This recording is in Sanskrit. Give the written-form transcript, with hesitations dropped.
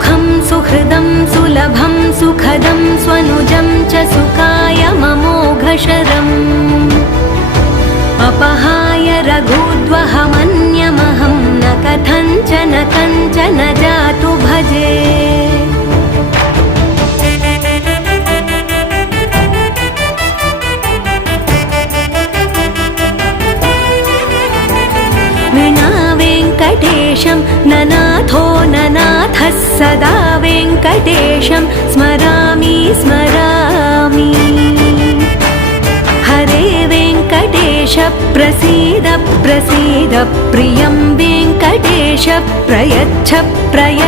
सुखं सुहृदं सुलभं सुखदं स्वनुजं च सुखाय ममोघशरम् अपहाय रघुद्वहमन्यमहं न कथञ्चन कञ्चन जातु भजे। विना वेङ्कटेशं ननाथो ननाथः सदा वेङ्कटेशं स्मरामि स्मरामि। हरे वेङ्कटेश प्रसीद प्रसीद प्रियं वेङ्कटेश प्रयच्छ प्रयच्छ।